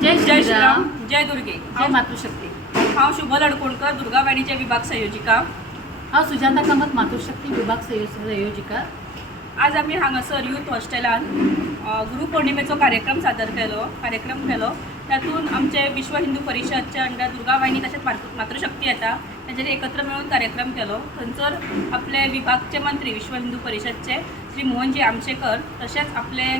जय जय श्रीराम श्रीराम, जय दुर्गे। जय मातृशक्ती। हांव शुभ लडकोणकर, दुर्गा वाहिनीचे विभाग संयोजिका। हांव सुजाता कामत, मातृशक्ती विभाग संयोजिका। आज आम्ही हांगासर यूथ हॉस्टेलान गुरुपौर्णिमेचो कार्यक्रम केलो। तातूंत आमचे विश्व हिंदू परिषदचे अंडर दुर्गा वाहिनी तशेंच मातृशक्ती येता तांचेर एकत्र मेळून कार्यक्रम केलो। थंयसर आपले विभागचे मंत्री विश्व हिंदू परिषदचे श्री मोहनजी आमशेकर तशेंच आपले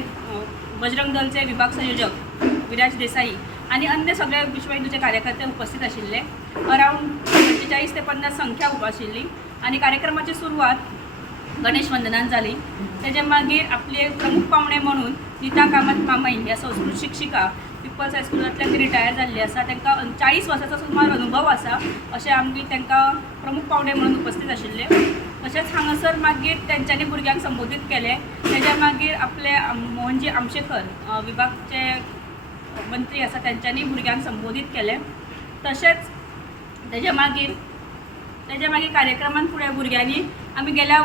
बजरंग दलचे विभाग संयोजक विराज देसाई आणि अन्य सगळे विश्व हिंदूचे कार्यकर्ते उपस्थित आशिल्ले। अरावंड 45 ते 50 संख्या आशिल्ली आणि कार्यक्रमाची सुरवात गणेश वंदनान जाली। तेजे मागीर आपले प्रमुख पावणे म्हणून नीता कामत मामई ह्या संस्कृत शिक्षिका पिपल्स हायस्कुलांतल्यान रिटायर जाल्ली आसा। तांकां 40 वर्सांचो सुमार अनुभव आसा अशें आमी तांकां प्रमुख पावणे म्हणून उपस्थित आशिल्ले। तशेंच हांगासर मागीर तेंच्यांनी भुरग्यांक संबोधीत केले। तेज्या मागीर आपले मोहनजी आमशेकर विभागचे मंत्री आसा तेंच्यांनी भुरग्यांक संबोधीत केले। तशेंच तेज्या मागीर कार्यक्रमान फुडें भुरग्यांनी आमी गेल्या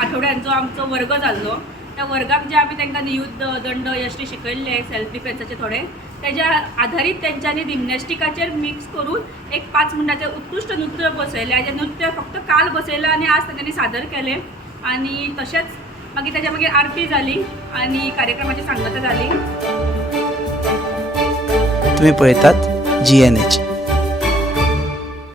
आठवड्यात जो आमचो वर्ग जाल्लो त्या वर्गाक जे आमी तांकां नियुद्ध दंड यश्टी शिकयल्ले सेल्फ डिफेन्साचे थोडे तेज्या आधारीत तेंच्यांनी जिमनॅस्टिकाचेर मिक्स करून एक 5 मिनटाचें उत्कृश्ट नृत्य बसयलें। हेजें नृत्य फक्त काल बसयलां आनी आज तेंच्यांनी सादर केलें। आनी तशेंच मागीर तेज्या मागीर आरती जाली आनी कार्यक्रमाची सांगता जाली। तुम्ही पळयतात GNH।